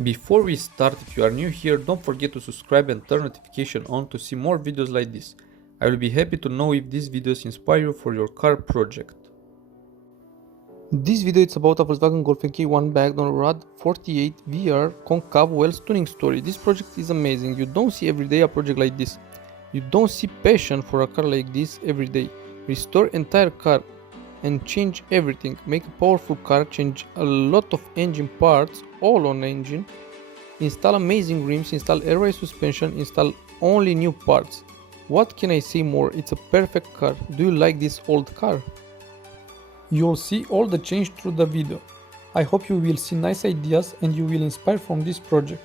Before we start, if you are new here, don't forget to subscribe and turn notification on to see more videos like this. I will be happy to know if these videos inspire you for your car project. This video is about a Volkswagen Golf MK1 backed on Rad48 VR concave wheels tuning story. This project is amazing. You don't see every day a project like this. You don't see passion for a car like this every day. Restore entire car and change everything. Make a powerful car, change a lot of engine parts, all on engine. Install amazing rims, install air ride suspension, install only new parts. What can I say more? It's a perfect car. Do you like this old car? You'll see all the change through the video. I hope you will see nice ideas and you will inspire from this project.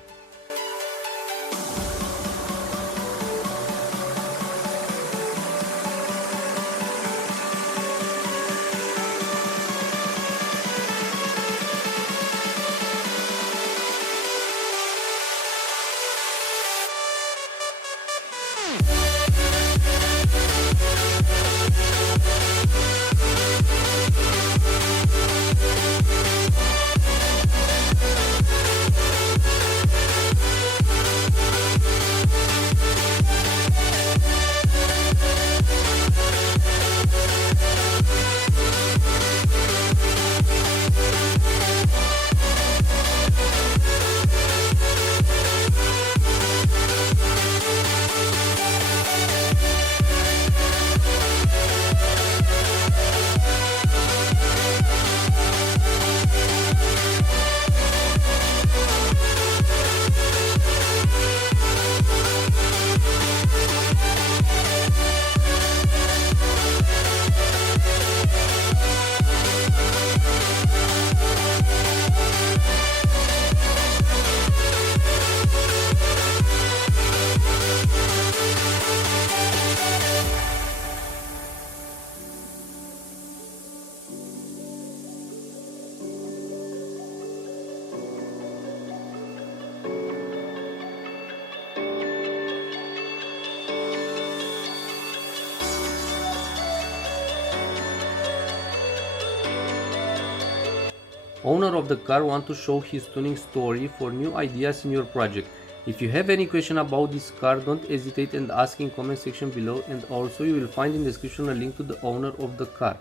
Owner of the car want to show his tuning story for new ideas in your project. If you have any question about this car, don't hesitate and ask in comment section below, and also you will find in description a link to the owner of the car.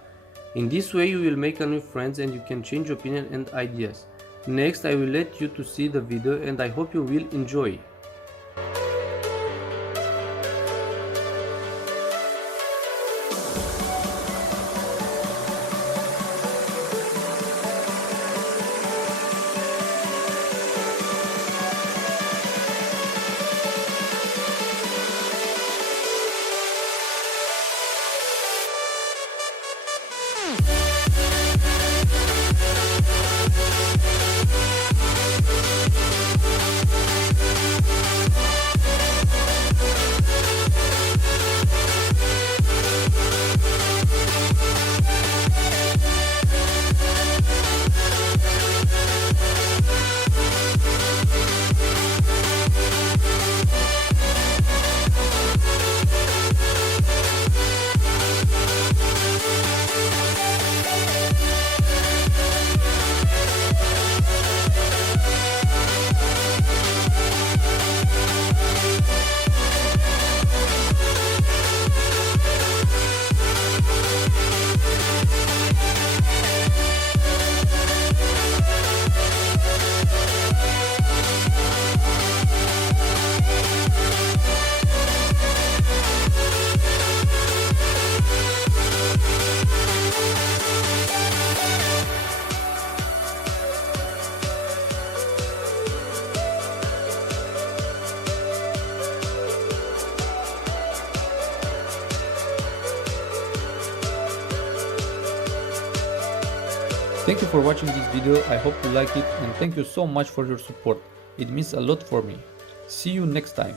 In this way you will make a new friends and you can change opinion and ideas. Next I will let you to see the video and I hope you will enjoy. Thank you for watching this video, I hope you like it and thank you so much for your support. It means a lot for me. See you next time.